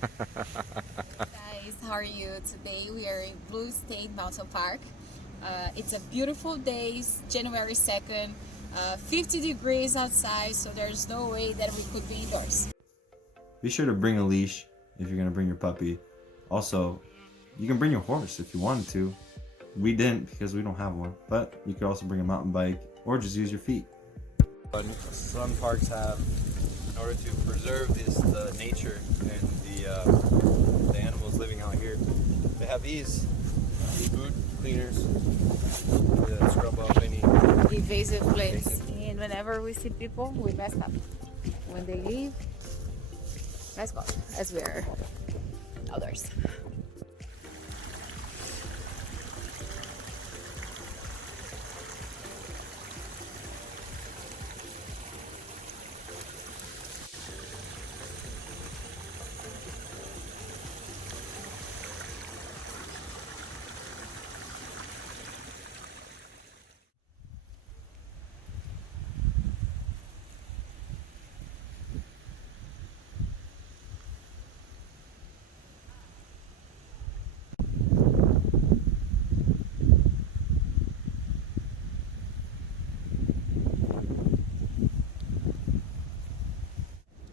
Guys, how are you? Today we are in Blue Mountain Park. It's a beautiful day, it's January 2nd, 50 degrees outside, so there's no way that we could be indoors. Be sure to bring a leash if you're gonna bring your puppy. Also, you can bring your horse if you wanted to. We didn't because we don't have one, but you could also bring a mountain bike or just use your feet. Some parks have, in order to preserve the nature and the animals living out here, they have these boot cleaners to scrub off any Invasive plants. And whenever we see people, we mess up. When they leave, let's go, as we're outdoors.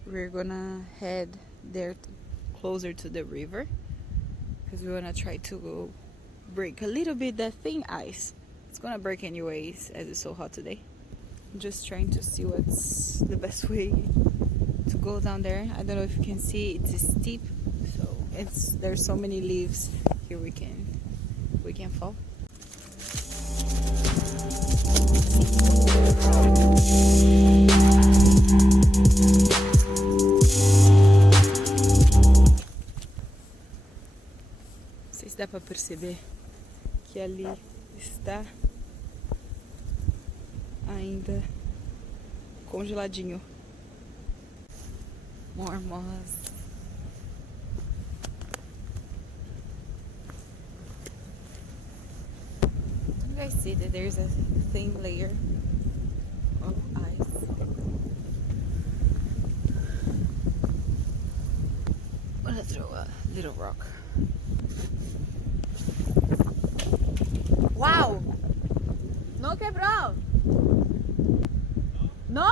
We're gonna head there closer to the river because we wanna try to go break a little bit that thin ice. It's gonna break anyways as it's so hot today. I'm just trying to see what's the best way to go down there. I don't know if you can see, it's steep, so there's so many leaves here we can fall. Não sei se dá para perceber que ali está ainda congeladinho. More moss. You guys see that there's a thin layer of ice. I'm gonna throw a little rock. Wow! No quebrou! No?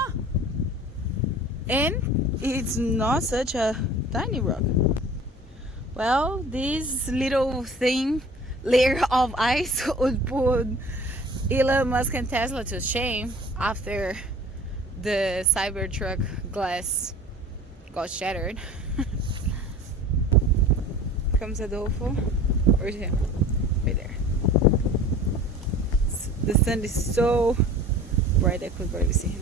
And it's not such a tiny rock. Well, this little thin layer of ice would put Elon Musk and Tesla to shame after the Cybertruck glass got shattered. Comes Adolfo. Where's him? Right there. The sun is so bright I could barely see him.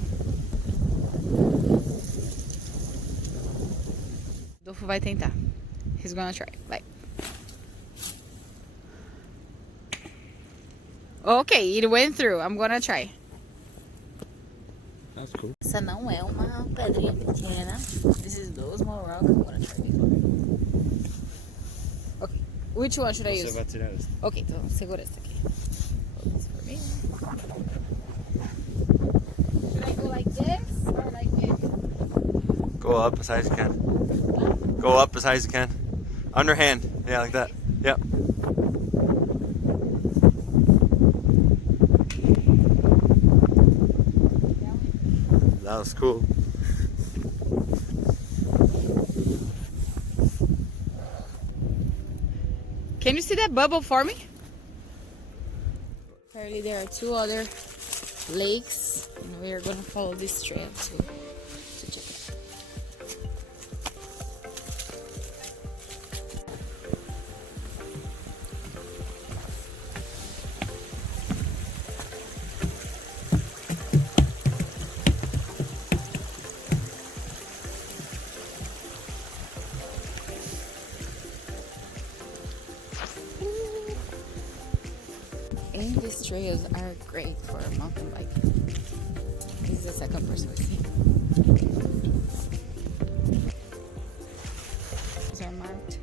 Adolfo vai tentar. He's gonna try. Vai. Okay, it went through. I'm gonna try. That's cool. Essa não é uma pedrinha pequena. This is no small rock. I'm gonna try this one. Okay, which one should I use? Você vai tirar essa. Ok, então segura essa aqui. Hold this for me. Should I go like this or like this? Go up as high as you can. Go up as high as you can. Underhand. Yeah, like that. Yep. That was cool. Can you see that bubble for me? Apparently there are two other lakes and we are gonna follow this trail to check it. And these trails are great for a mountain bike. This is the second person we see. These are marked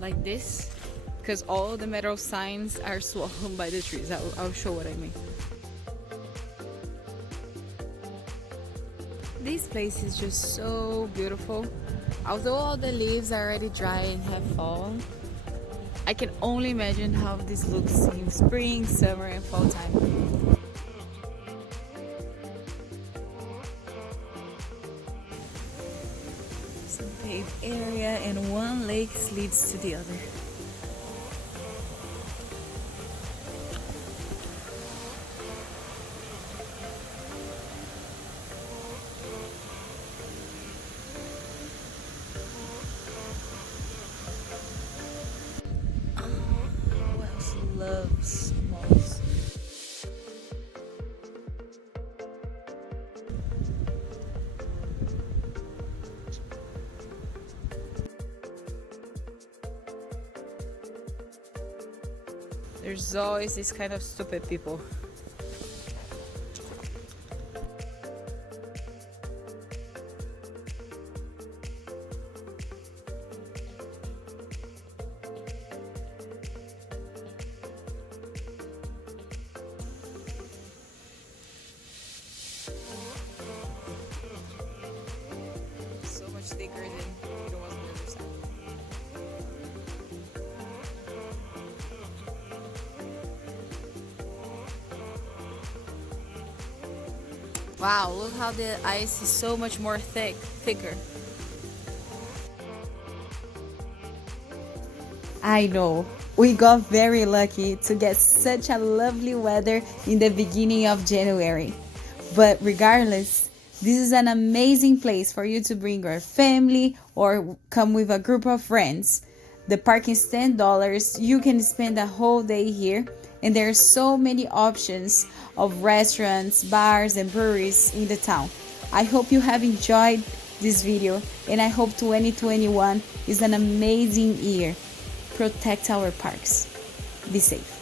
like this because all the metal signs are swollen by the trees. I'll show what I mean. This place is just so beautiful. Although all the leaves are already dry and have fallen, I can only imagine how this looks in spring, summer, and fall time. Some paved area and one lake leads to the other. Who else loves malls? There's always this kind of stupid people. So much thicker than it was on the other side. Wow, look how the ice is so much more thicker. I know, we got very lucky to get such a lovely weather in the beginning of January. But regardless, this is an amazing place for you to bring your family or come with a group of friends. The parking is $10. You can spend a whole day here, and there are so many options of restaurants, bars, and breweries in the town. I hope you have enjoyed this video, and I hope 2021 is an amazing year. Protect our parks. Be safe.